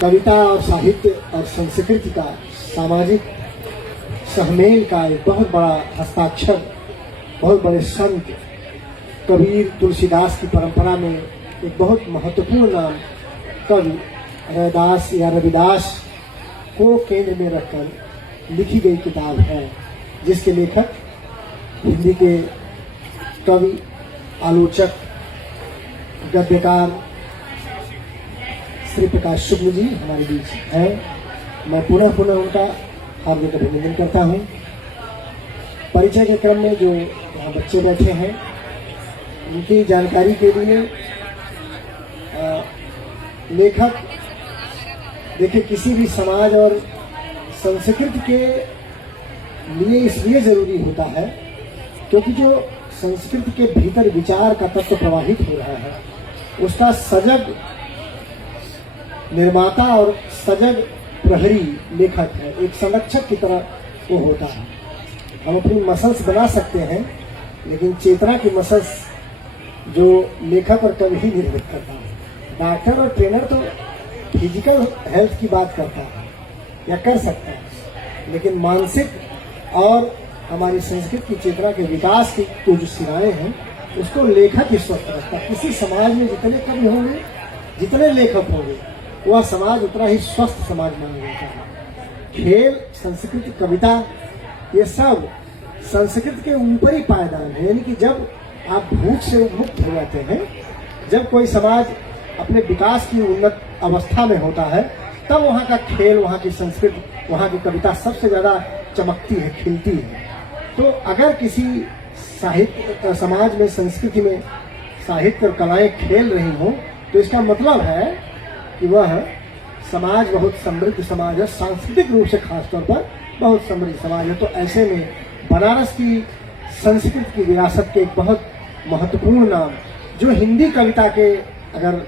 कविता और साहित्य और संस्कृति का सामाजिक सहमेल का एक बहुत बड़ा हस्ताक्षर, बहुत बड़े संत कबीर तुलसीदास की परंपरा में एक बहुत महत्वपूर्ण नाम कवि रैदास या रविदास को केंद्र में रखकर लिखी गई किताब है, जिसके लेखक हिंदी के कवि, आलोचक, गद्यकार श्री प्रकाश शुक्ल जी हमारे बीच हैं। मैं पुनः उनका हार्दिक अभिनंदन करता हूं। परिचय के क्रम में जो यहाँ बच्चे बैठे हैं उनकी जानकारी के लिए लेखक देखिए किसी भी समाज और संस्कृति के लिए इसलिए जरूरी होता है क्योंकि जो संस्कृति के भीतर विचार का तत्व प्रवाहित हो रहा है उसका सजग निर्माता और सजग प्रहरी लेखक है, एक संरक्षक की तरह वो होता है। हम अपनी मसल्स बना सकते हैं लेकिन चेतना की मसल्स जो लेखक और कवि ही निर्मित करता है। डॉक्टर और ट्रेनर तो फिजिकल हेल्थ की बात करता है या कर सकता है, लेकिन मानसिक और हमारी संस्कृति की चेतना के विकास की तो जो सिराएं हैं उसको लेखक ही स्वस्थ रखता है। किसी समाज में जितने कवि होंगे, जितने लेखक होंगे, वह समाज उतना ही स्वस्थ समाज माना जाता है। खेल, संस्कृति, कविता, ये सब संस्कृति के ऊपरी पायदान है। यानी कि जब आप भूख से मुक्त हो जाते हैं, जब कोई समाज अपने विकास की उन्नत अवस्था में होता है, तब वहाँ का खेल, वहाँ की संस्कृति, वहाँ की कविता सबसे ज्यादा चमकती है, खिलती है। तो अगर किसी साहित्य समाज में, संस्कृति में साहित्य और कलाएं खेल रही हो तो इसका मतलब है कि वह समाज बहुत समृद्ध समाज है, सांस्कृतिक रूप से खासतौर पर बहुत समृद्ध समाज है। तो ऐसे में बनारस की संस्कृति की विरासत के एक बहुत महत्वपूर्ण नाम जो हिंदी कविता के अगर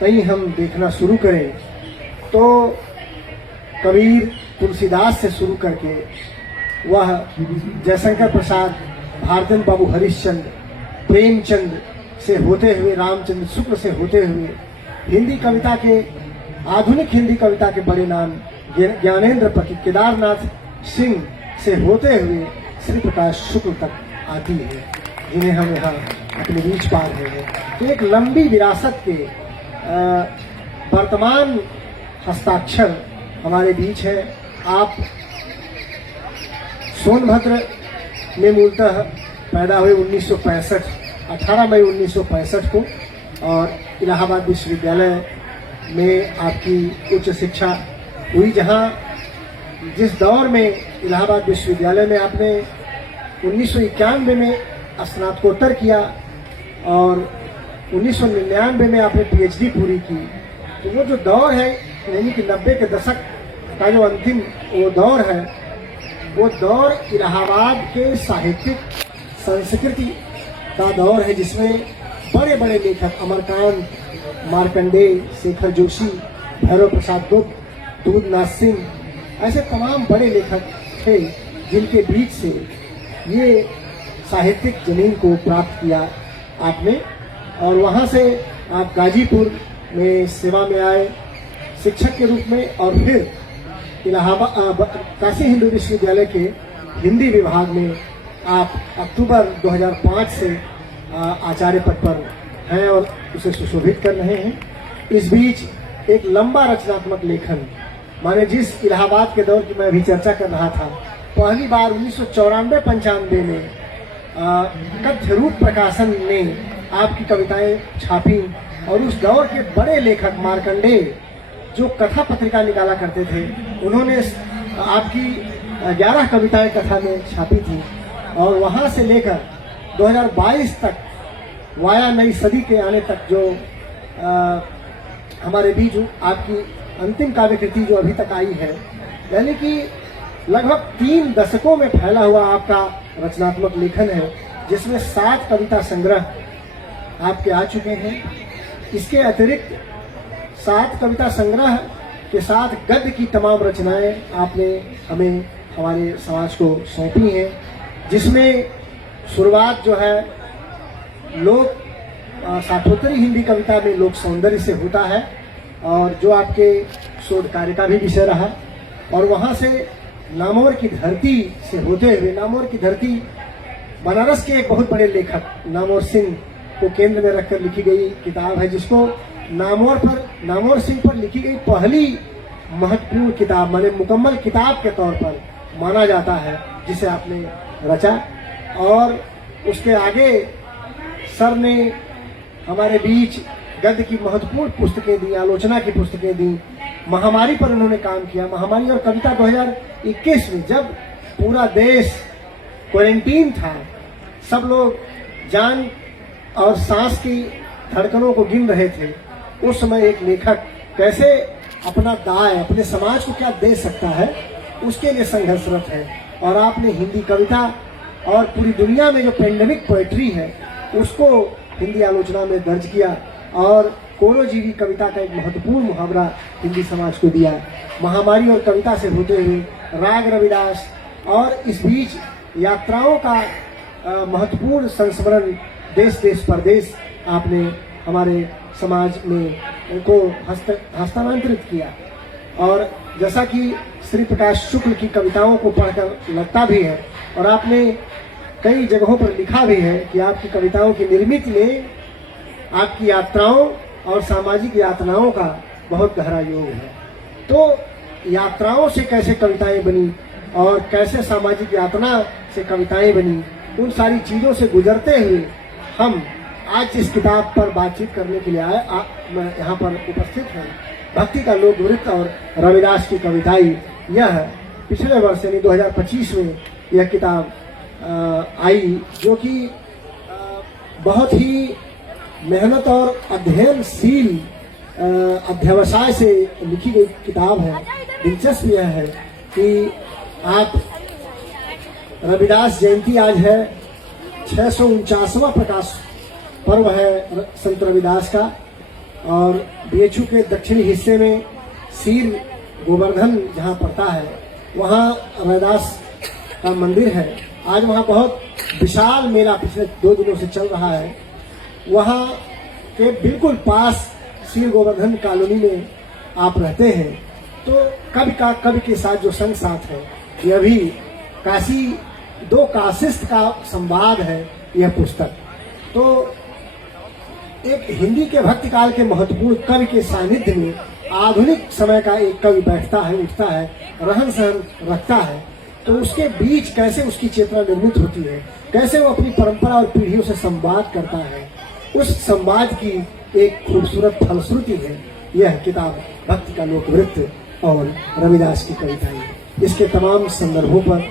कहीं हम देखना शुरू करें तो कबीर, तुलसीदास से शुरू करके वह जयशंकर प्रसाद, भारतेंद्र बाबू हरिश्चंद्र, प्रेमचंद से होते हुए, रामचंद्र शुक्ल से होते हुए हिंदी कविता के, आधुनिक हिंदी कविता के बड़े नाम ज्ञानेंद्र पति, केदारनाथ सिंह से होते हुए श्री प्रकाश शुक्ल तक आती है, जिन्हें हम यहाँ अपने बीच पा रहे हैं। तो एक लंबी विरासत के वर्तमान हस्ताक्षर हमारे बीच है। आप सोनभद्र में मूलतः पैदा हुए 1965, 18 मई 1965 को, और इलाहाबाद विश्वविद्यालय में आपकी उच्च शिक्षा हुई, जहां जिस दौर में इलाहाबाद विश्वविद्यालय में आपने 1991 में स्नातकोत्तर किया और 1999 में आपने पीएचडी पूरी की। तो वो जो दौर है, यानी कि 90 के दशक का जो अंतिम वो दौर है, वो दौर इलाहाबाद के साहित्यिक संस्कृति का दौर है, जिसमें बड़े बड़े लेखक अमरकांत, मार्कंडेय, शेखर जोशी, भैरव प्रसाद दुब, दूधनाथ सिंह, ऐसे तमाम बड़े लेखक थे जिनके बीच से ये साहित्यिक जमीन को प्राप्त किया आपने। और वहाँ से आप गाजीपुर में सेवा में आए शिक्षक के रूप में, और फिर इलाहाबाद काशी हिंदू विश्वविद्यालय के हिंदी विभाग में आप अक्टूबर 2005 से आचार्य पद पर हैं और उसे सुशोभित कर रहे हैं। इस बीच एक लंबा रचनात्मक लेखन, माने जिस इलाहाबाद के दौर की मैं अभी चर्चा कर रहा था, पहली बार 1994-95 में कथ्य रूप प्रकाशन ने आपकी कविताएं छापी, और उस दौर के बड़े लेखक मार्कंडेय जो कथा पत्रिका निकाला करते थे, उन्होंने आपकी 11 कविताएं कथा में छापी थी। और वहां से लेकर 2022 तक, वाया नई सदी के आने तक, जो हमारे बीच आपकी अंतिम काव्य कृति जो अभी तक आई है, यानी कि लगभग 3 दशकों में फैला हुआ आपका रचनात्मक लेखन है, जिसमें 7 कविता संग्रह आपके आ चुके हैं। इसके अतिरिक्त 7 कविता संग्रह के साथ गद्य की तमाम रचनाएं आपने हमें, हमारे समाज को सौंपी हैं, जिसमें शुरुआत जो है लोक साठोत्तरी हिंदी कविता में लोक सौंदर्य से होता है, और जो आपके शोध कार्य का भी विषय रहा। और वहां से नामौर की धरती से होते हुए, नामौर की धरती बनारस के एक बहुत बड़े लेखक नामौर सिंह को केंद्र में रखकर लिखी गई किताब है, जिसको नामौर सिंह पर लिखी गई पहली महत्वपूर्ण किताब माने मुकम्मल किताब के तौर पर माना जाता है, जिसे आपने रचा। और उसके आगे सर ने हमारे बीच गद्य की महत्वपूर्ण पुस्तकें दी, आलोचना की पुस्तकें दी। महामारी पर उन्होंने काम किया। महामारी और कविता 2021 में, जब पूरा देश क्वारंटीन था, सब लोग जान और सांस की धड़कनों को गिन रहे थे, उस समय एक लेखक कैसे अपना दाय अपने समाज को क्या दे सकता है, उसके लिए संघर्षरत है। और आपने हिंदी कविता और पूरी दुनिया में जो पेंडेमिक पोएट्री है उसको हिंदी आलोचना में दर्ज किया और कोरोजीवी कविता का एक महत्वपूर्ण मुहावरा हिंदी समाज को दिया। महामारी और कविता से होते हुए राग रविदास और इस बीच यात्राओं का महत्वपूर्ण संस्मरण देश देश परदेश आपने हमारे समाज में को हस्तांतरित किया। और जैसा कि श्री प्रकाश शुक्ल की कविताओं को पढ़कर लगता भी है, और आपने कई जगहों पर लिखा भी है कि आपकी कविताओं की निर्मित में आपकी यात्राओं और सामाजिक यातनाओं का बहुत गहरा योग है। तो यात्राओं से कैसे कविताएं बनी और कैसे सामाजिक यातना से कविताएं बनी, उन सारी चीजों से गुजरते हुए हम आज इस किताब पर बातचीत करने के लिए आए। मैं यहाँ पर उपस्थित हूँ। भक्ति का लोक नृत्य और रविदास की कविताएं, यह पिछले वर्ष यानी 2025 में यह किताब आई, जो कि बहुत ही मेहनत और अध्ययनशील अध्यवसाय से लिखी गई किताब है। दिलचस्प यह है कि आप रविदास जयंती आज है, 649वां प्रकाश पर्व है संत रविदास का, और बीएचयू के दक्षिणी हिस्से में सीर गोवर्धन जहाँ पड़ता है वहाँ रविदास का मंदिर है। आज वहाँ बहुत विशाल मेला पिछले 2 दिनों से चल रहा है। वहाँ के बिल्कुल पास सीर गोवर्धन कॉलोनी में आप रहते हैं, तो कवि के साथ जो संग साथ है, यह भी काशी 2 काशिस्त का संवाद है यह पुस्तक। तो एक हिंदी के भक्ति काल के महत्वपूर्ण कवि के सानिध्य में आधुनिक समय का एक कवि बैठता है, उठता है, रहन सहन रखता है, तो उसके बीच कैसे उसकी चेतना निर्मित होती है, कैसे वो अपनी परंपरा और पीढ़ियों से संवाद करता है, उस संवाद की एक खूबसूरत फलश्रुति है यह किताब भक्ति का लोक नृत्य और रविदास की कविताएं। इसके तमाम संदर्भों पर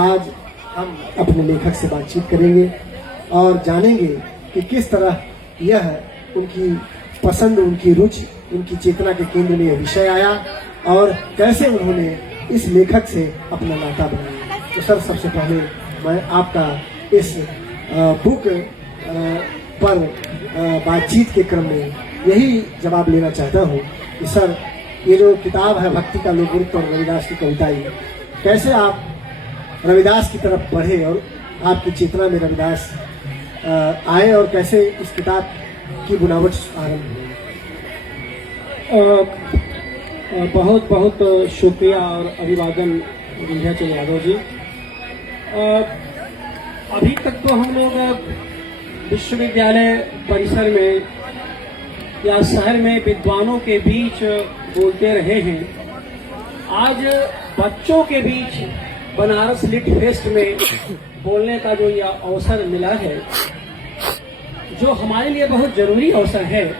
आज हम अपने लेखक से बातचीत करेंगे और जानेंगे कि किस तरह यह उनकी पसंद, उनकी रुचि, उनकी चेतना के केंद्र में यह विषय आया और कैसे उन्होंने इस लेखक से अपना नाता बनाया। तो सर, सबसे पहले मैं आपका इस बुक पर बातचीत के क्रम में यही जवाब लेना चाहता हूँ कि सर, ये जो किताब है भक्ति का लोक नृत्य और रविदास की कविताएं, कैसे आप रविदास की तरफ बढ़े और आपकी चेतना में रविदास आए और कैसे इस किताब की बुनावट आरंभ हुई? बहुत बहुत शुक्रिया और अभिवादन विंध्याचल यादव जी। अभी तक तो हम लोग विश्वविद्यालय परिसर में या शहर में विद्वानों के बीच बोलते रहे हैं। आज बच्चों के बीच बनारस लिट फेस्ट में बोलने का जो यह अवसर मिला है, जो हमारे लिए बहुत जरूरी अवसर है,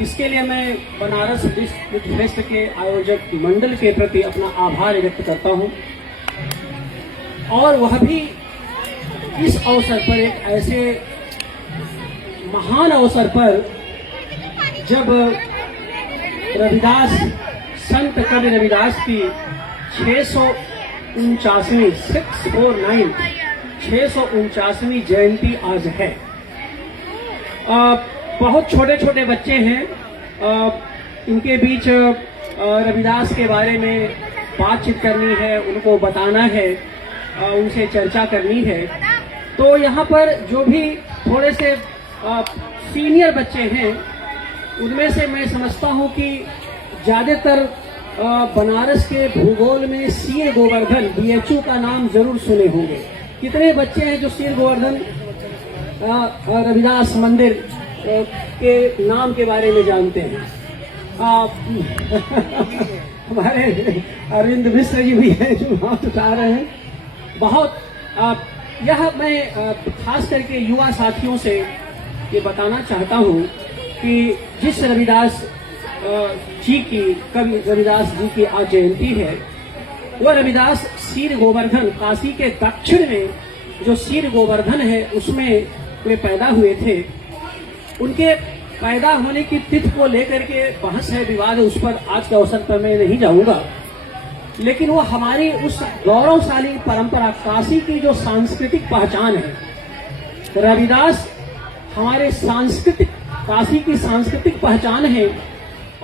इसके लिए मैं बनारस लिट फेस्ट के आयोजक मंडल के प्रति अपना आभार व्यक्त करता हूं। और वह भी इस अवसर पर, एक ऐसे महान अवसर पर, जब रविदास, संत कवि रविदास की 649वीं जयंती आज है। बहुत छोटे छोटे बच्चे हैं, इनके बीच रविदास के बारे में बातचीत करनी है, उनको बताना है, उनसे चर्चा करनी है। तो यहाँ पर जो भी थोड़े से सीनियर बच्चे हैं, उनमें से मैं समझता हूँ कि ज्यादातर बनारस के भूगोल में सीर गोवर्धन BHU का नाम जरूर सुने होंगे। कितने बच्चे हैं जो सीर गोवर्धन रविदास मंदिर के नाम के बारे में जानते हैं? हमारे अरविंद मिश्र जी भी हैं जो हाथ उठा रहे हैं। बहुत यह मैं खास करके युवा साथियों से ये बताना चाहता हूँ कि जिस रविदास जी की कवि रविदास जी की आज जयंती है, वह रविदास सीर गोवर्धन काशी के दक्षिण में जो सीर गोवर्धन है उसमें वे पैदा हुए थे। उनके पैदा होने की तिथि को लेकर के बहस है, विवाद है, उस पर आज के अवसर पर मैं नहीं जाऊंगा। लेकिन वो हमारी उस गौरवशाली परंपरा काशी की जो सांस्कृतिक पहचान है, रविदास हमारे सांस्कृतिक काशी की सांस्कृतिक पहचान है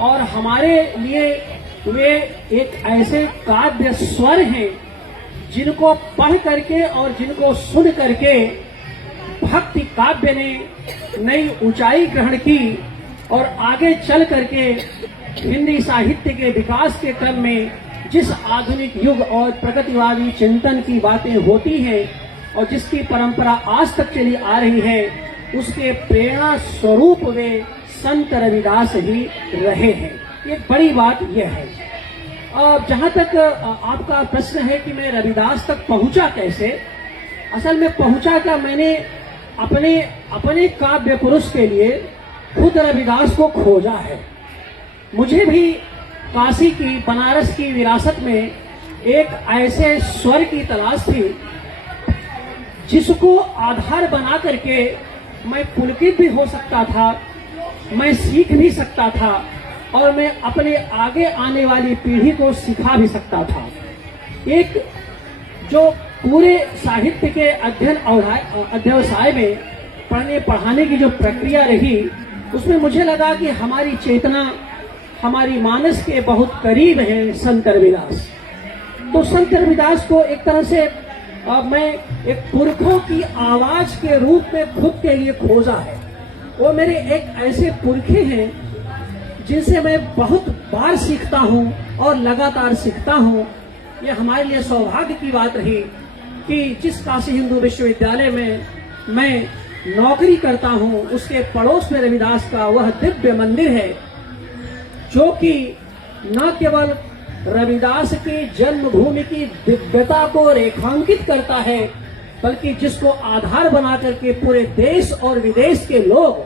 और हमारे लिए वे एक ऐसे काव्य स्वर हैं जिनको पढ़ करके और जिनको सुन करके भक्ति काव्य ने नई ऊंचाई ग्रहण की और आगे चल करके हिंदी साहित्य के विकास के क्रम में जिस आधुनिक युग और प्रगतिवादी चिंतन की बातें होती हैं और जिसकी परंपरा आज तक चली आ रही है, उसके प्रेरणा स्वरूप वे संत रविदास ही रहे हैं। एक बड़ी बात यह है। और जहां तक आपका प्रश्न है कि मैं रविदास तक पहुंचा कैसे, असल में पहुंचा क्या, मैंने अपने काव्य पुरुष के लिए खुद रविदास को खोजा है। मुझे भी काशी की बनारस की विरासत में एक ऐसे स्वर की तलाश थी जिसको आधार बना करके मैं पुलकित भी हो सकता था, मैं सीख भी सकता था और मैं अपने आगे आने वाली पीढ़ी को सिखा भी सकता था। एक जो पूरे साहित्य के अध्यवसाय में पढ़ने पढ़ाने की जो प्रक्रिया रही, उसमें मुझे लगा कि हमारी चेतना हमारी मानस के बहुत करीब है संत रविदास। तो संत रविदास को एक तरह से मैं एक पुरखों की आवाज के रूप में खुद के लिए खोजा है। वो मेरे एक ऐसे पुरखे हैं जिनसे मैं बहुत बार सीखता हूँ और लगातार सीखता हूँ। ये हमारे लिए सौभाग्य की बात रही कि जिस काशी हिंदू विश्वविद्यालय में मैं नौकरी करता हूँ, उसके पड़ोस में रविदास का वह दिव्य मंदिर है जो कि न केवल रविदास की जन्मभूमि की दिव्यता को रेखांकित करता है, बल्कि जिसको आधार बना करके पूरे देश और विदेश के लोग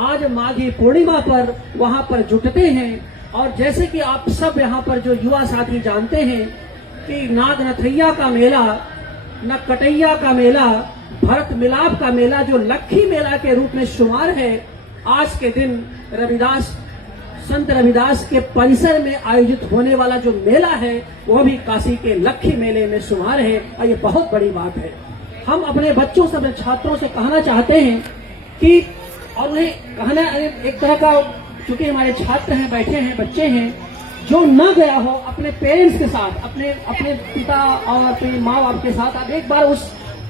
आज माघी पूर्णिमा पर वहां पर जुटते हैं। और जैसे कि आप सब यहाँ पर जो युवा साथी जानते हैं कि नागनथैया का मेला, न कटैया का मेला, भरत मिलाप का मेला जो लक्खी मेला के रूप में शुमार है, आज के दिन संत रविदास के परिसर में आयोजित होने वाला जो मेला है वह भी काशी के लक्खी मेले में शुमार है। और ये बहुत बड़ी बात है। हम अपने बच्चों से, अपने छात्रों से कहना चाहते हैं कि, और उन्हें कहना एक तरह का, चूंकि हमारे छात्र हैं, बैठे हैं, बच्चे हैं, जो न गया हो अपने पेरेंट्स के साथ, अपने पिता और अपने माँ बाप के साथ आप एक बार उस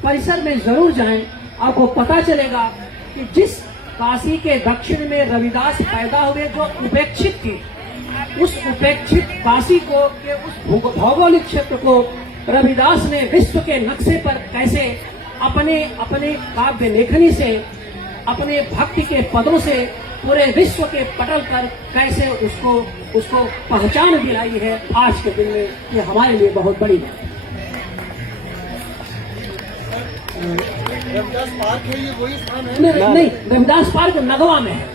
परिसर में जरूर जाएं। आपको पता चलेगा कि जिस काशी के दक्षिण में रविदास पैदा हुए, जो उपेक्षित थी, उस उपेक्षित काशी को के उस भौगोलिक क्षेत्र को रविदास ने विश्व के नक्शे पर कैसे अपने काव्य लेखनी से, अपने भक्ति के पदों से पूरे विश्व के पटल पर कैसे उसको पहचान दिलाई है आज के दिन में, ये हमारे लिए बहुत बड़ी बात है। रविदास पार्क है, ये वही स्थान है? नहीं, रविदास पार्क नगवा में है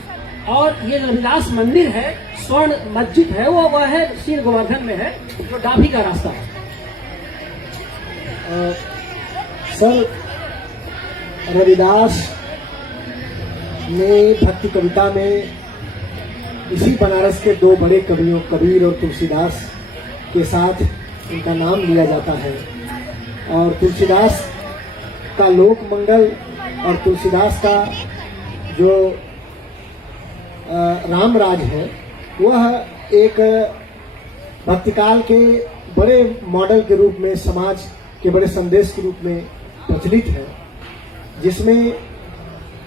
और ये रविदास मंदिर है, स्वर्ण मस्जिद है, वह है सीर गोवर्धन में है, जो डाभी का रास्ता है। सर, रविदास ने भक्ति कविता में इसी बनारस के दो बड़े कवियों, कबीर और तुलसीदास के साथ इनका नाम लिया जाता है। और तुलसीदास का लोक मंगल और तुलसीदास का जो रामराज है, वह एक भक्तिकाल के बड़े मॉडल के रूप में, समाज के बड़े संदेश के रूप में प्रचलित है, जिसमें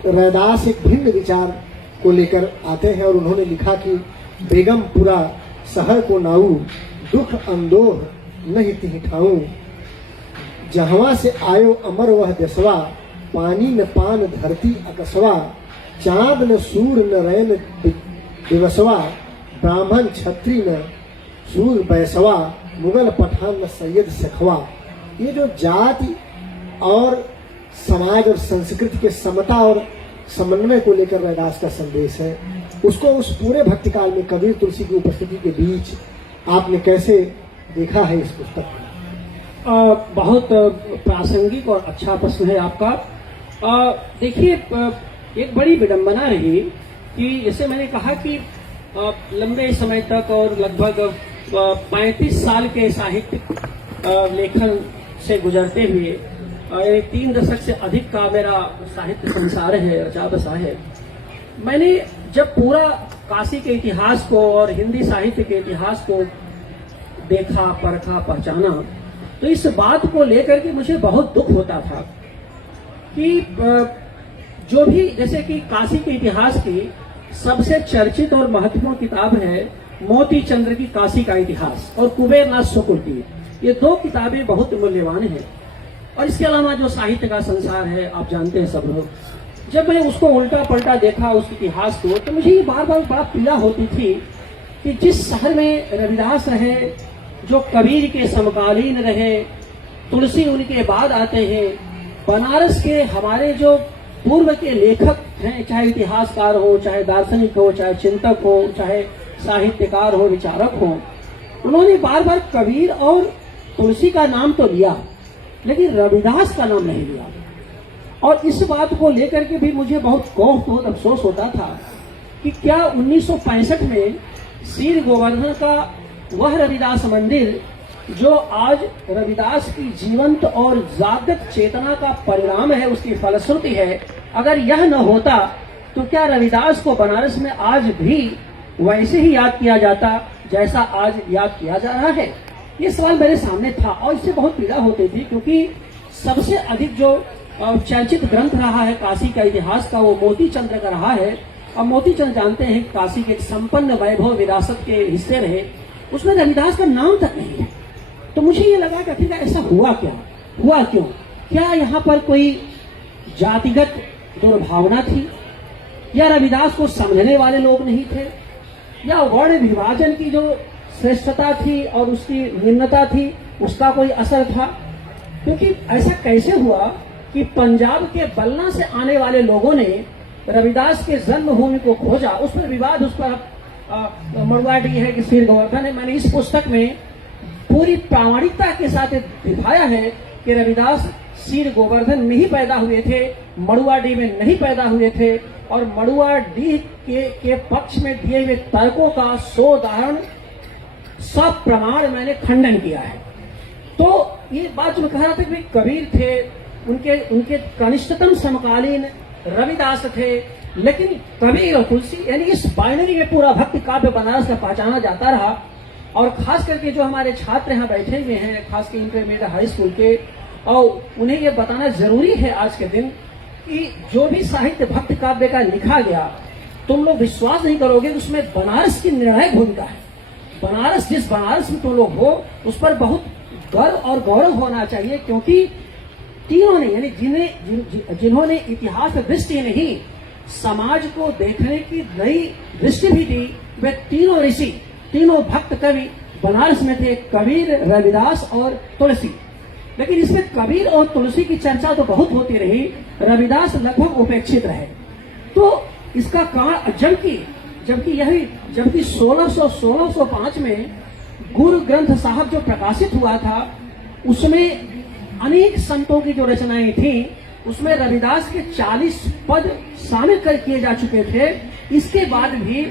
रविदास एक भिन्न विचार को लेकर आते हैं और उन्होंने लिखा कि बेगमपुरा सहर को नाऊ, दुख अंदोह नहीं तिहि ठाऊं। जहवा से आयो अमर वह देशवा, पानी न पान धरती अकसवा। चांद न सूर न रैन दिवसवा, ब्राह्मण क्षत्रि न सूर बैसवा। मुगल पठान न सैयद सखवा। ये जो जाति और समाज और संस्कृति के समता और समन्वय को लेकर रैदास का संदेश है, उसको उस पूरे भक्तिकाल में कबीर तुलसी की उपस्थिति के बीच आपने कैसे देखा है इस पुस्तक में? बहुत प्रासंगिक और अच्छा प्रश्न है आपका। देखिए, एक बड़ी विडंबना रही कि जैसे मैंने कहा कि लंबे समय तक और लगभग 35 साल के साहित्यिक लेखन से गुजरते हुए 3 दशक से अधिक का मेरा साहित्य संसार है, रचा बसा है। मैंने जब पूरा काशी के इतिहास को और हिंदी साहित्य के इतिहास को देखा, परखा, पहचाना, तो इस बात को लेकर के मुझे बहुत दुख होता था कि जो भी, जैसे कि काशी के इतिहास की सबसे चर्चित और महत्वपूर्ण किताब है मोती चंद्र की काशी का इतिहास और कुबेरनाथ शुक्ल की, ये 2 किताबें बहुत मूल्यवान हैं। और इसके अलावा जो साहित्य का संसार है, आप जानते हैं सब लोग। जब मैं उसको उल्टा पलटा देखा उस इतिहास को, तो मुझे ये बार बार बड़ा पीड़ा होती थी कि जिस शहर में रविदास रहे, जो कबीर के समकालीन रहे, तुलसी उनके बाद आते हैं, बनारस के हमारे जो पूर्व के लेखक हैं, चाहे इतिहासकार हो, चाहे दार्शनिक हो, चाहे चिंतक हो, चाहे साहित्यकार हो, विचारक हो, उन्होंने बार बार कबीर और तुलसी का नाम तो लिया, लेकिन रविदास का नाम नहीं लिया। और इस बात को लेकर के भी मुझे बहुत खौफ, बहुत अफसोस होता था कि क्या 1965 में सीर गोवर्धन का वह रविदास मंदिर, जो आज रविदास की जीवंत और जागृत चेतना का परिणाम है, उसकी फलश्रुति है, अगर यह न होता तो क्या रविदास को बनारस में आज भी वैसे ही याद किया जाता जैसा आज याद किया जा रहा है? ये सवाल मेरे सामने था और इससे बहुत पीड़ा होती थी, क्योंकि सबसे अधिक जो चर्चित ग्रंथ रहा है काशी का इतिहास का, वो मोती चंद्र का रहा है। अब मोती चंद्र जानते हैं काशी के संपन्न वैभव विरासत के हिस्से रहे, उसमें रविदास का नाम तक नहीं है। तो मुझे ये लगा कि आखिर ऐसा हुआ क्या, हुआ क्यों? क्या यहाँ पर कोई जातिगत दुर्भावना थी, या रविदास को समझने वाले लोग नहीं थे, या वर्ण विभाजन की जो श्रेष्ठता थी और उसकी निम्नता थी उसका कोई असर था? क्योंकि ऐसा कैसे हुआ कि पंजाब के बलना से आने वाले लोगों ने रविदास के जन्मभूमि को खोजा, उस पर विवाद, उस पर मड़वाडी है कि सीर गोवर्धन है। मैंने इस पुस्तक में पूरी प्रामाणिकता के साथ दिखाया है कि रविदास सीर गोवर्धन में ही पैदा हुए थे, मड़ुआडीह में नहीं पैदा हुए थे। और मड़ुआडीह के पक्ष में दिए हुए तर्कों का सोदाहरण, सब प्रमाण मैंने खंडन किया है। तो ये बात जो कह रहा था कि कबीर थे, उनके कनिष्ठतम समकालीन रविदास थे, लेकिन कबीर और तुलसी, यानी इस बाइनरी में पूरा भक्ति काव्य बनारस का पहचाना जाता रहा। और खास करके जो हमारे छात्र यहाँ बैठे हुए हैं, खास कर इंटरमीडिएट हाई स्कूल के, और उन्हें ये बताना जरूरी है आज के दिन कि जो भी साहित्य भक्ति काव्य का लिखा गया, तुम लोग विश्वास नहीं करोगे, उसमें बनारस की निर्णायक भूमिका है। बनारस, जिस बनारस में तुम लोग हो, उस पर बहुत गर्व और गौरव होना चाहिए, क्योंकि तीनों ने, यानी जिन्होंने इतिहास दृष्टि नहीं, समाज को देखने की नई दृष्टि भी दी, वे तीनों ऋषि, तीनों भक्त कवि बनारस में थे, कबीर, रविदास और तुलसी। लेकिन इसमें कबीर और तुलसी की चर्चा तो बहुत होती रही, रविदास लगभग उपेक्षित रहे। तो इसका कारण, जबकि 1605 में गुरु ग्रंथ साहब जो प्रकाशित हुआ था, उसमें अनेक संतों की जो रचनाएं थी, उसमें रविदास के 40 पद शामिल कर किए जा चुके थे। इसके बाद भी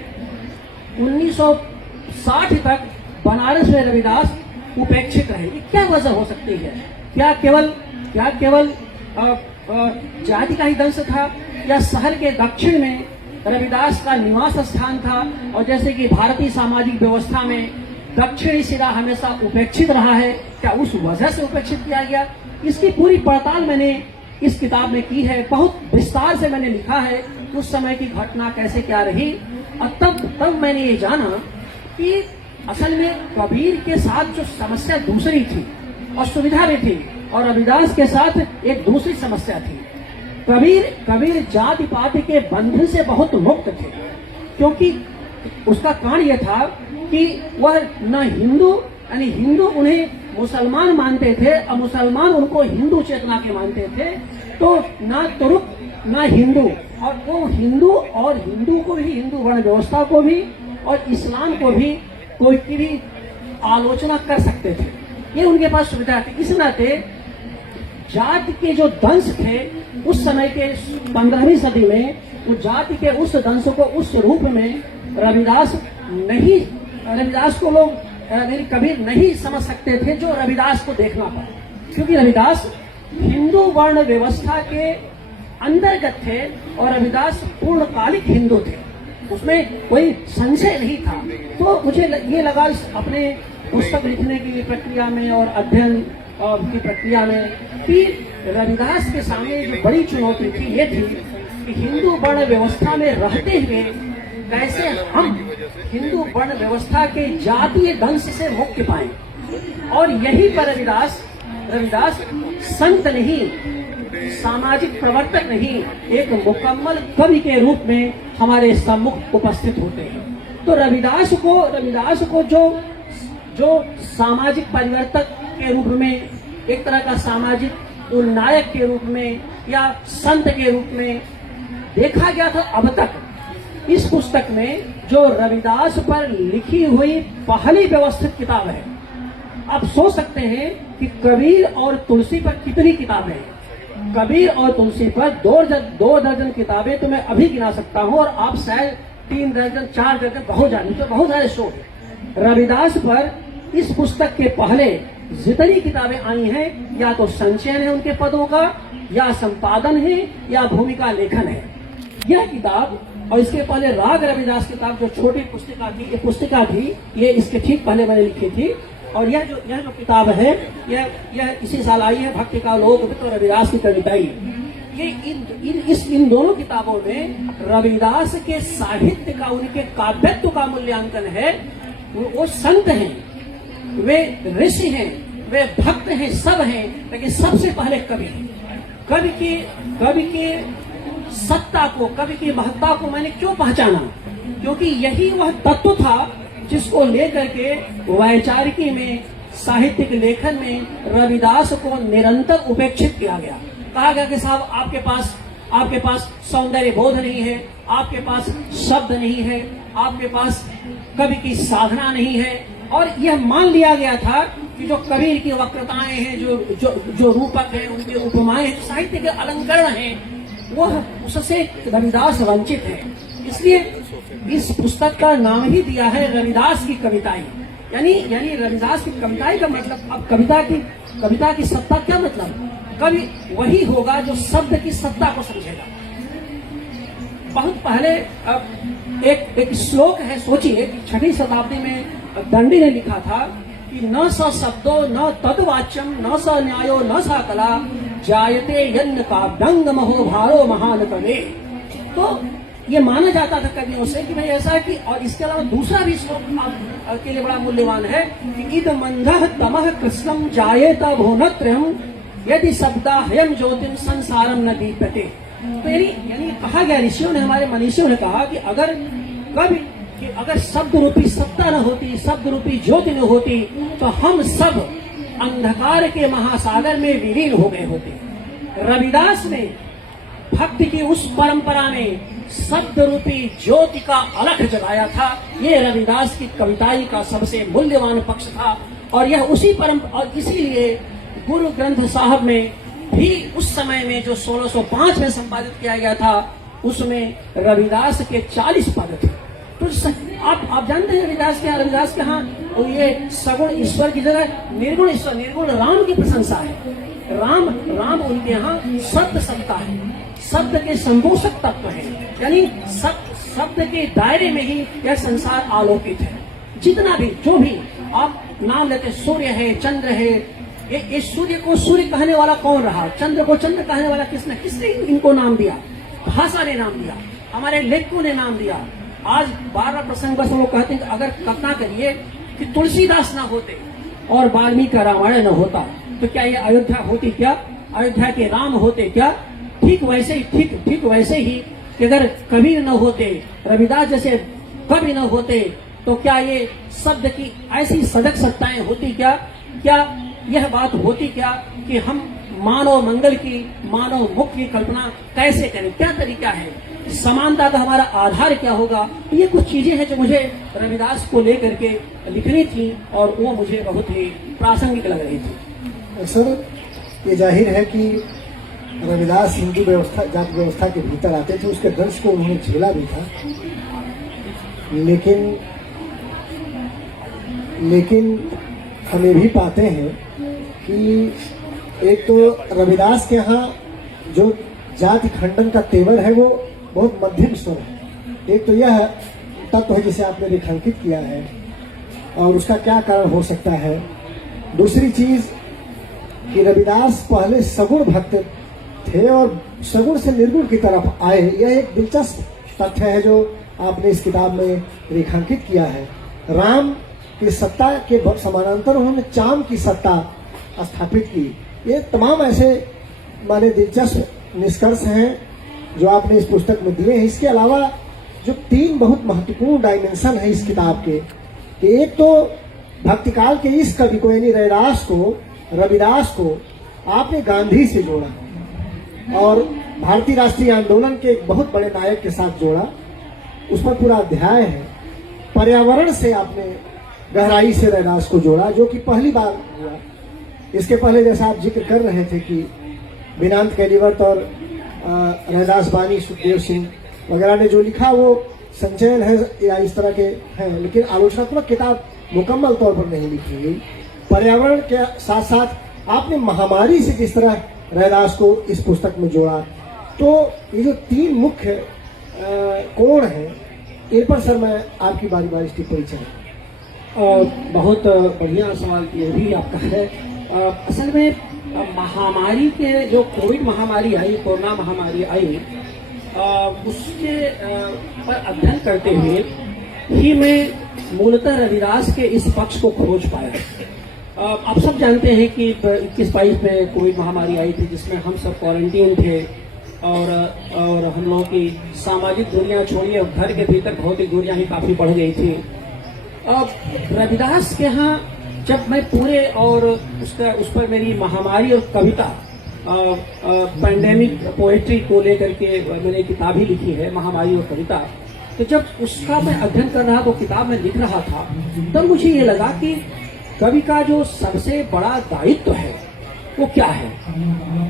1960 तक बनारस में रविदास उपेक्षित रहे। क्या वजह हो सकती है? क्या केवल जाति का ही दंश था, या शहर के दक्षिण में रविदास का निवास स्थान था, और जैसे कि भारतीय सामाजिक व्यवस्था में दक्षिणी सिरा हमेशा उपेक्षित रहा है, क्या उस वजह से उपेक्षित किया गया? इसकी पूरी पड़ताल मैंने इस किताब में की है। बहुत विस्तार से मैंने लिखा है उस समय की घटना कैसे क्या रही। और तब मैंने ये जाना कि असल में कबीर के साथ जो समस्या दूसरी थी और सुविधा भी थी, और रविदास के साथ एक दूसरी समस्या थी। कबीर जाति पाति के बंधन से बहुत मुक्त थे, क्योंकि उसका कारण यह था कि वह न हिंदू यानी हिंदू उन्हें मुसलमान मानते थे और मुसलमान उनको हिंदू चेतना के मानते थे। तो ना तुर्क ना हिंदू, और वो हिंदू को भी, हिंदू वर्ण व्यवस्था को भी और इस्लाम को भी कोई की भी आलोचना कर सकते थे, ये उनके पास सुविधा थी। इस नाते जाति के जो दंश थे उस समय के 15वीं सदी में, वो जाति के उस दंश को उस रूप में रविदास को लोग कबीर नहीं समझ सकते थे, जो रविदास को देखना पड़ा, क्योंकि रविदास हिंदू वर्ण व्यवस्था के अंतर्गत थे और रविदास पूर्णकालिक हिंदू थे, उसमें कोई संशय नहीं था। तो मुझे ये लगा अपने पुस्तक लिखने की प्रक्रिया में और अध्ययन की प्रक्रिया में कि रविदास के सामने जो बड़ी चुनौती थी ये थी कि हिंदू वर्ण व्यवस्था में रहते हुए कैसे हम हिंदू वर्ण व्यवस्था के जातीय दंश से मुक्ति पाए। और यही पर रविदास संत नहीं, सामाजिक प्रवर्तक नहीं, एक मुकम्मल कवि के रूप में हमारे सम्मुख उपस्थित होते हैं। तो रविदास को जो सामाजिक परिवर्तक के रूप में, एक तरह का सामाजिक उन्नायक के रूप में या संत के रूप में देखा गया था अब तक, इस पुस्तक में जो रविदास पर लिखी हुई पहली व्यवस्थित किताब है। आप सोच सकते हैं कि कबीर और तुलसी पर कितनी किताबें हैं। कबीर और तुलसी पर दो दर्जन किताबें तो मैं अभी गिना सकता हूं, और आप शायद 3 दर्जन 4 दर्जन बहुत सारे शो। रविदास पर इस पुस्तक के पहले जितनी किताबें आई हैं, या तो संचयन है उनके पदों का, या संपादन है, या भूमिका लेखन है। यह किताब और इसके पहले राग रविदास किताब जो छोटी पुस्तिका थी, ये इसके ठीक पहले मैंने लिखी थी। और यह जो किताब है यह इसी साल आई है, भक्ति का लोक तो रविदास की कविताई। ये इन दोनों किताबों में रविदास के साहित्य का, उनके काव्यत्व का मूल्यांकन है। वो संत हैं, वे ऋषि हैं, वे भक्त हैं, सब हैं, लेकिन सबसे पहले कवि हैं। कवि के सत्ता को, कवि की महत्ता को मैंने क्यों पहचाना? क्योंकि यही वह तत्व था जिसको लेकर के वैचारिकी में, साहित्यिक लेखन में रविदास को निरंतर उपेक्षित किया गया। कहा गया कि साहब आपके पास सौंदर्य बोध नहीं है, आपके पास शब्द नहीं है, आपके पास कवि की साधना नहीं है। और यह मान लिया गया था कि जो कबीर की वक्रताएं हैं, जो रूपक हैं, उनके उपमाएं हैं, साहित्य के अलंकरण हैं, वह उससे रविदास वंचित है। इसलिए इस पुस्तक का नाम ही दिया है रविदास की कविताएं। यानी रविदास की कविताएं का मतलब, अब कविता की सत्ता क्या मतलब? कवि वही होगा जो शब्द की सत्ता को समझेगा। बहुत पहले एक श्लोक है, सोचिए 6वीं शताब्दी में दंडी ने लिखा था कि न स शब्दो न तद्वाच्यम न स न्यायो न स कला जायते यन्न काव्यंग महो भारो महान कवे। तो ये माना जाता था कवियों से कि भाई ऐसा है कि, और इसके अलावा दूसरा भी श्लोक के लिए बड़ा मूल्यवान है कि इद मंदः तमः कृष्णम जायेत भुवनत्रयम् यदि शब्दा हयम ज्योतिम संसारम न दीप्यते। तो यानी कहा गया, ऋषियों ने, हमारे मनीषियों ने कहा कि अगर शब्द रूपी सत्ता न होती, शब्द रूपी ज्योति न होती, तो हम सब अंधकार के महासागर में विलीन हो गए होते। रविदास ने भक्ति की उस परंपरा में शब्द रूपी ज्योति का अलख जगाया था। ये रविदास की कविताई का सबसे मूल्यवान पक्ष था। और यह उसी और इसीलिए गुरु ग्रंथ साहब में भी उस समय में जो 1605 में संपादित किया गया था, उसमें रविदास के 40 पद थे। तो आप जानते हैं रविदास के यहाँ ये सगुण ईश्वर की जगह निर्गुण ईश्वर, निर्गुण राम की प्रशंसा है। राम उनके यहाँ शब्द सत्ता है, शब्द के संपोषक तत्व है। यानी शब्द के दायरे में ही यह संसार आलोकित है। जितना भी जो भी आप नाम लेते, सूर्य है, चंद्र है, ये सूर्य को सूर्य कहने वाला कौन रहा? चंद्र को चंद्र कहने वाला किसने इनको नाम दिया? भाषा ने नाम दिया, हमारे लेखकों ने नाम दिया। आज बार बार प्रसंग बस वो कहते हैं कि अगर कल्पना करिए कि तुलसीदास ना होते और वाल्मीकि का रामायण न होता तो क्या ये अयोध्या होती? क्या अयोध्या के राम होते? क्या ठीक वैसे ही ठीक वैसे ही कि अगर कबीर न होते, रविदास जैसे कवि न होते तो क्या ये शब्द की ऐसी सजग सत्ताएं होती? क्या क्या यह बात होती क्या कि हम मानव मंगल की, मानव मुक्ति की कल्पना कैसे करें? क्या तरीका है? समानता का हमारा आधार क्या होगा? ये कुछ चीजें हैं जो मुझे रविदास को लेकर के लिखनी थी और वो मुझे बहुत ही प्रासंगिक लग रही थी। सर, ये जाहिर है कि रविदास हिंदू व्यवस्था, जाति व्यवस्था के भीतर आते थे, उसके दंश को उन्होंने झेला भी था, लेकिन हम ये भी पाते हैं कि एक तो रविदास के यहाँ जो जाति खंडन का तेवर है वो बहुत मध्यम स्वर है। एक तो यह तत्व है जिसे आपने रेखांकित किया है और उसका क्या कारण हो सकता है। दूसरी चीज कि रविदास पहले सगुण भक्त थे और सगुण से निर्गुण की तरफ आए, यह एक दिलचस्प तथ्य है जो आपने इस किताब में रेखांकित किया है। राम की सत्ता के समानांतर उन्होंने चाम की सत्ता स्थापित की। ये तमाम ऐसे माने दिलचस्प निष्कर्ष हैं जो आपने इस पुस्तक में दिए हैं। इसके अलावा जो 3 बहुत महत्वपूर्ण डायमेंशन है इस किताब के, कि एक तो भक्तिकाल के इस कवि को यानी रविदास को आपने गांधी से जोड़ा और भारतीय राष्ट्रीय आंदोलन के एक बहुत बड़े नायक के साथ जोड़ा, उस पर पूरा अध्याय है। पर्यावरण से आपने गहराई से रविदास को जोड़ा, जो कि पहली बार हुआ। इसके पहले जैसा आप जिक्र कर रहे थे कि बिनांत कैलीवट और रविदास बानी, सुखदेव सिंह वगैरह ने जो लिखा वो संचयन है या इस तरह के हैं, लेकिन आलोचनात्मक किताब मुकम्मल तौर पर नहीं लिखी गई। पर्यावरण के साथ साथ आपने महामारी से किस तरह रविदास को इस पुस्तक में जोड़ा, तो ये जो 3 मुख्य कोण हैं, इन पर सर मैं आपकी बारी बारी टिप्पणी चाहूँ। बहुत बढ़िया सवाल ये भी आपका है। असल में महामारी के जो कोविड महामारी आई, कोरोना महामारी आई, उसके पर अध्ययन करते हुए ही मैं मूलतः रविदास के इस पक्ष को खोज पाया। आप सब जानते हैं कि 21-22 में कोविड महामारी आई थी, जिसमें हम सब क्वारंटीन थे और हम लोगों की सामाजिक दूरियां छोड़िए, घर के भीतर भौतिक दूरियां ही काफी बढ़ गई थी। रविदास के यहाँ जब मैं पूरे और उस पर मेरी महामारी और कविता, पैंडेमिक पोएट्री को लेकर के मैंने किताब ही लिखी है, महामारी और कविता। तो जब उसका मैं अध्ययन कर रहा, तो किताब में लिख रहा था, तब मुझे ये लगा कि कवि का जो सबसे बड़ा दायित्व है वो क्या है।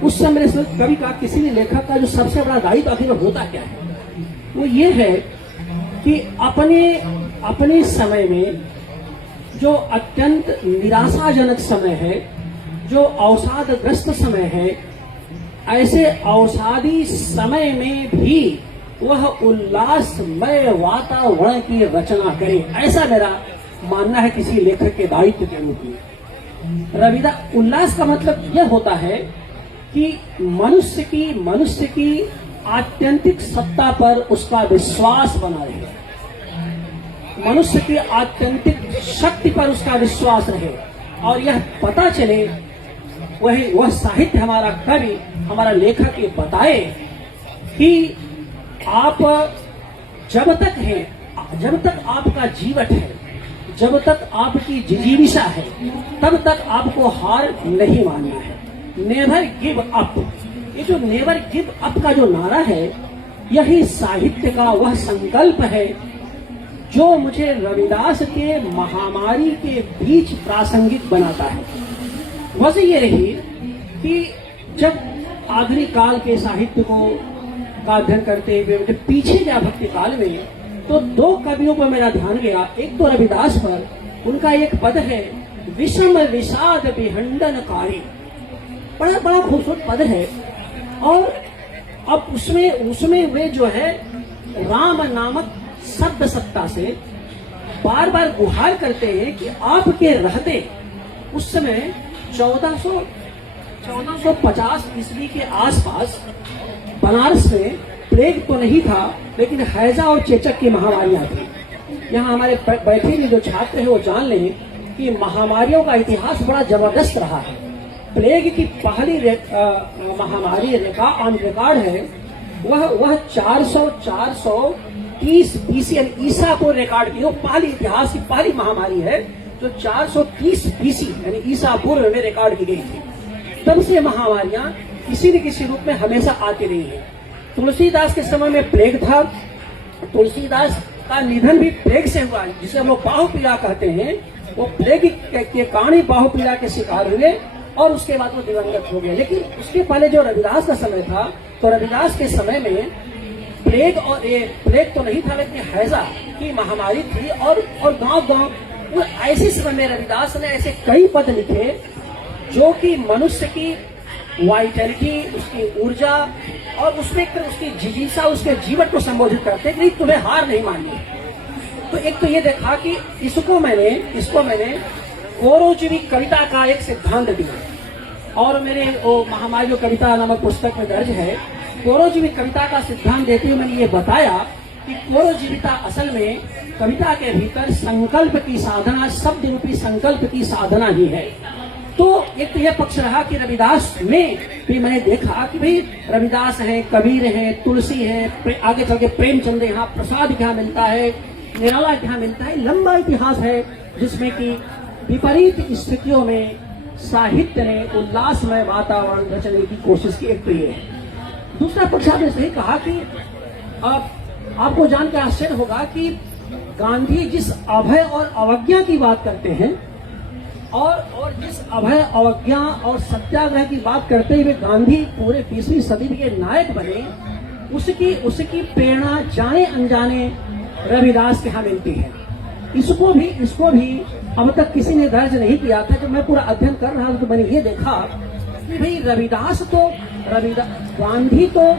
उस समय कवि का, किसी भी लेखक का जो सबसे बड़ा दायित्व आखिर होता क्या है, वो ये है कि अपने समय में जो अत्यंत निराशाजनक समय है, जो अवसादग्रस्त समय है, ऐसे अवसादी समय में भी वह उल्लासमय वातावरण की रचना करे, ऐसा मेरा मानना है किसी लेखक के दायित्व के रूप में। रविदास, उल्लास का मतलब यह होता है कि मनुष्य की आत्यंतिक सत्ता पर उसका विश्वास बना रहे, मनुष्य की आत्यंतिक शक्ति पर उसका विश्वास रहे और यह पता चले, वह साहित्य हमारा कवि, हमारा लेखक ये बताए कि आप जब तक हैं, जब तक आपका जीवन है, जब तक आपकी जिजीविषा है, तब तक आपको हार नहीं मानना है। नेवर गिव अप, ये जो नेवर गिव अप का जो नारा है, यही साहित्य का वह संकल्प है जो मुझे रविदास के महामारी के बीच प्रासंगिक बनाता है। वजह ये रही कि जब आधुनिक काल के साहित्य का अध्ययन करते हुए मुझे पीछे गया भक्ति काल में, तो 2 कवियों पर मेरा ध्यान गया। एक तो रविदास पर, उनका एक पद है, विषम विषाद विहंडनकारी, बड़ा खूबसूरत पद है। और अब उसमें वे जो है राम नामक शब्द सत्ता से बार बार गुहार करते हैं कि आपके रहते, उस समय 1450 ईस्वी के आसपास बनारस में प्लेग तो नहीं था, लेकिन हैजा और चेचक की महामारी थी। यहाँ हमारे बैठे भी जो छात्र हैं वो जान लें कि महामारियों का इतिहास बड़ा जबरदस्त रहा है। प्लेग की पहली महामारी ऑन रिकॉर्ड है वह 430 बीसी यानी ईसा को रिकॉर्ड की, वो पहली इतिहास की पहली महामारी है जो 430 बीसी यानी ईसा पूर्व में रिकॉर्ड की गई थी। तब से महामारियां किसी न किसी रूप में हमेशा आती रही है। तुलसीदास के समय में प्लेग था, तुलसीदास का निधन भी प्लेग से हुआ, जिसे हम लोग बाहुपीड़ा कहते हैं। वो प्लेग के कारण ही बाहुपीड़ा के शिकार हुए और उसके बाद वो दिवंगत हो गए। लेकिन उसके पहले जो रविदास का समय था, तो रविदास के समय में प्लेग तो नहीं था, लेकिन हैजा की महामारी थी। और गांव वो ऐसे समय में रविदास ने ऐसे कई पद लिखे जो कि मनुष्य की वाइटलिटी, उसकी ऊर्जा और उसमें उसकी जिज्ञासा, उसके जीवन को संबोधित करते हैं कि तुम्हें हार नहीं माननी। तो एक तो ये देखा कि इसको मैंने कोरोजीवी कविता का एक सिद्धांत दिया और मेरे वो महामारी जो कविता नामक पुस्तक में दर्ज है। कोरोजीवी कविता का सिद्धांत देते हुए मैंने ये बताया कि कोरोजीविता असल में कविता के भीतर संकल्प की साधना, शब्द रूपी संकल्प की साधना ही है। तो एक तो यह पक्ष रहा कि रविदास में भी मैंने देखा कि भाई रविदास है, कबीर है, तुलसी है, आगे चल के प्रेमचंद यहाँ, प्रसाद यहाँ मिलता है, निराला यहाँ मिलता है। लंबा इतिहास है जिसमें कि विपरीत स्थितियों में साहित्य ने उल्लासमय वातावरण रचने की कोशिश की। एक तो ये है। दूसरा पक्ष आपने सही कहा कि आपको जानकर आश्चर्य होगा कि गांधी जिस अभय और अवज्ञा की बात करते हैं और जिस अभय अवज्ञा और सत्याग्रह की बात करते हुए गांधी पूरे 20वीं सदी के नायक बने, उसकी प्रेरणा जाने अनजाने रविदास के यहाँ मिलती है। इसको भी अब तक किसी ने दर्ज नहीं किया था। जब मैं पूरा अध्ययन कर रहा हूं तो मैंने ये देखा कि भाई गांधी तो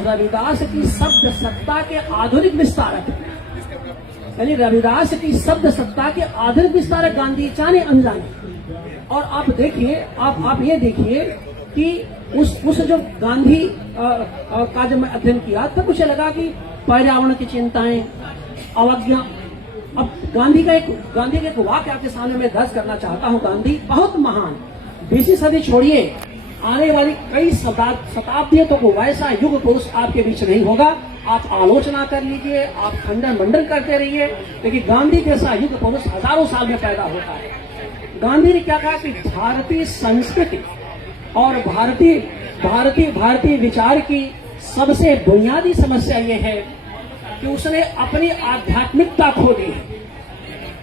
रविदास की शब्द सत्ता के आधुनिक विस्तारक, यानी रविदास की शब्द सत्ता के आधुनिक विस्तारक गांधी जाने अनजाने। और आप देखिए, आप ये देखिए कि उस जो गांधी का जब मैं अध्ययन किया तब मुझे लगा कि पर्यावरण की चिंताएं, अवज्ञा। अब गांधी का एक वाक्य आपके सामने मैं दर्ज करना चाहता हूं। गांधी बहुत महान, 20वीं सदी छोड़िए, आने वाली कई शताब्दियों तो वैसा युग पुरुष आपके बीच नहीं होगा। आप आलोचना कर लीजिए, आप खंडन मंडन करते रहिए, लेकिन गांधी जैसा युग पुरुष हजारों साल में पैदा होता है। गांधी ने क्या कहा कि भारतीय संस्कृति और भारतीय विचार की सबसे बुनियादी समस्या ये है कि उसने अपनी आध्यात्मिकता खो दी है।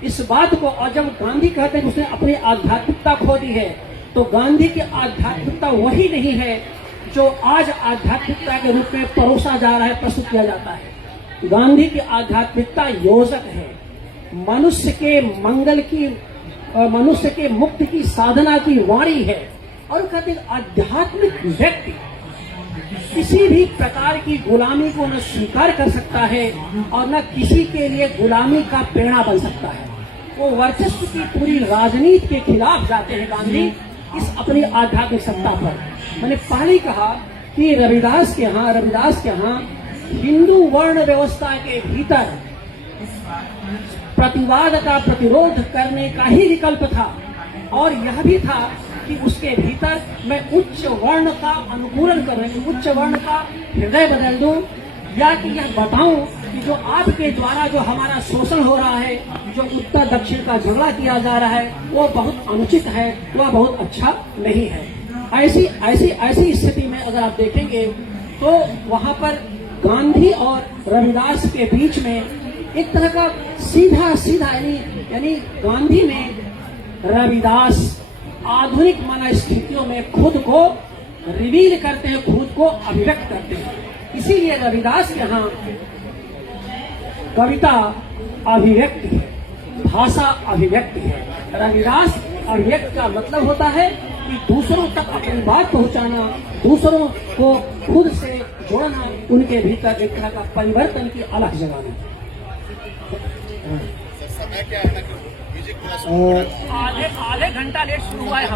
इस बात को, और जब गांधी कहते हैं कि उसने अपनी आध्यात्मिकता खो दी है, तो गांधी की आध्यात्मिकता वही नहीं है जो आज आध्यात्मिकता के रूप में परोसा जा रहा है, प्रस्तुत किया जाता है। गांधी की आध्यात्मिकता योजक है, मनुष्य के मंगल की, मनुष्य के मुक्ति की साधना की वाणी है। और कहते हैं आध्यात्मिक व्यक्ति किसी भी प्रकार की गुलामी को न स्वीकार कर सकता है और न किसी के लिए गुलामी का प्रेरणा बन सकता है। वो वर्चस्व की पूरी राजनीति के खिलाफ जाते हैं गांधी इस अपनी आध्यात्मिक सत्ता पर। मैंने पहले कहा कि रविदास के यहाँ हिंदू वर्ण व्यवस्था के भीतर प्रतिवाद का प्रतिरोध करने का ही विकल्प था, और यह भी था कि उसके भीतर मैं उच्च वर्ण का अनुकूलन कर रही हूँ, उच्च वर्ण का हृदय बदल दूं, या कि यह बताऊं कि जो आपके द्वारा जो हमारा शोषण हो रहा है, जो उत्तर दक्षिण का झगड़ा किया जा रहा है, वो बहुत अनुचित है, वह बहुत अच्छा नहीं है। ऐसी स्थिति में अगर आप देखेंगे तो वहां पर गांधी और रविदास के बीच में एक तरह का सीधा यानी गांधी में रविदास आधुनिक मनस्थितियों में खुद को रिवील करते हैं, खुद को अभिव्यक्त करते हैं। इसीलिए रविदास के यहाँ कविता अभिव्यक्ति है, भाषा अभिव्यक्ति है। रविदास अभिव्यक्ति का मतलब होता है कि दूसरों तक अपनी बात पहुंचाना, दूसरों को खुद से जोड़ना, उनके भीतर एक तरह का परिवर्तन की अलग जगाना। आधे घंटा लेट शुरू हुआ है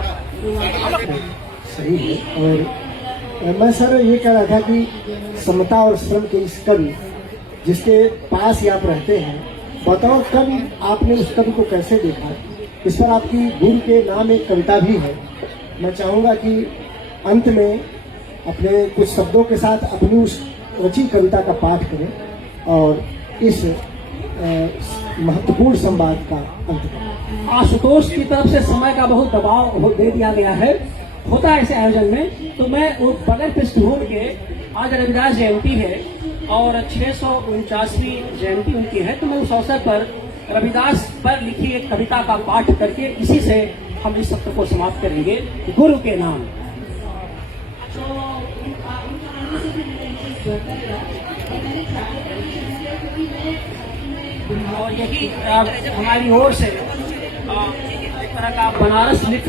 सही है। और मैं सर ये कह रहा था कि समता और श्रम के इस कवि जिसके पास ही आप रहते हैं, बतौर कवि आपने उस कवि को कैसे देखा? इस पर आपकी गुरु के नाम एक कविता भी है। मैं चाहूंगा कि अंत में अपने कुछ शब्दों के साथ अपनी उस रची कविता का पाठ करें और इस महत्वपूर्ण संवाद का अंत करें। आशुतोष की तरफ से समय का बहुत दबाव दे दिया गया है, होता है ऐसे आयोजन में, तो मैं बगैर पृष्ठभूमि के, आज रविदास जयंती है और 649वीं जयंती उनकी है, तो मैं उस अवसर पर रविदास पर लिखी एक कविता का पाठ करके इसी से हम इस सत्र को समाप्त करेंगे, गुरु के नाम। और यही हमारी ओर से एक तरह का बनारस लिख